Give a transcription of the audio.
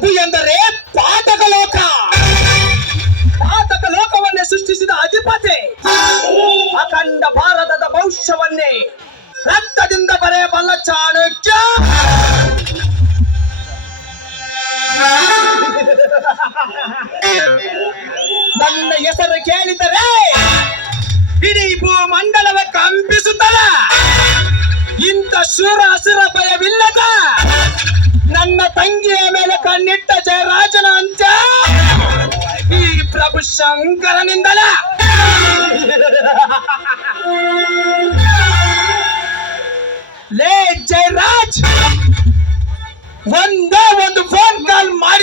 ಪ್ರಭು ಎಂದರೆ ಪಾತಕ ಲೋಕ. ಪಾತಕ ಲೋಕವನ್ನೇ ಸೃಷ್ಟಿಸಿದ ಅಧಿಪತಿ, ಅಖಂಡ ಭಾರತದ ಭವಿಷ್ಯವನ್ನೇ ರಕ್ತದಿಂದ ಬರೆಯಬಲ್ಲ ಚಾಣಕ್ಯ. ನನ್ನ ಹೆಸರು ಕೇಳಿದರೆ ಇಡೀ ಭೂಮಂಡಲವೇ ಕಂಪಿಸುತ್ತದೆ. ಇಂಥ ಶೂರ ಹಸುರ ಭಯವಿಲ್ಲದ ನನ್ನ ತಂಗಿಯ ಮೇಲೆ ಕಣ್ಣಿಟ್ಟ ಜಯರಾಜನ ಅಂತ್ಯ ಈ ಪ್ರಭು ಶಂಕರನಿಂದಲ. ಲೇ ಜಯರಾಜ್, ಒಂದೇ ಒಂದು ಫೋನ್ ಕಾಲ್ ಮಾಡಿ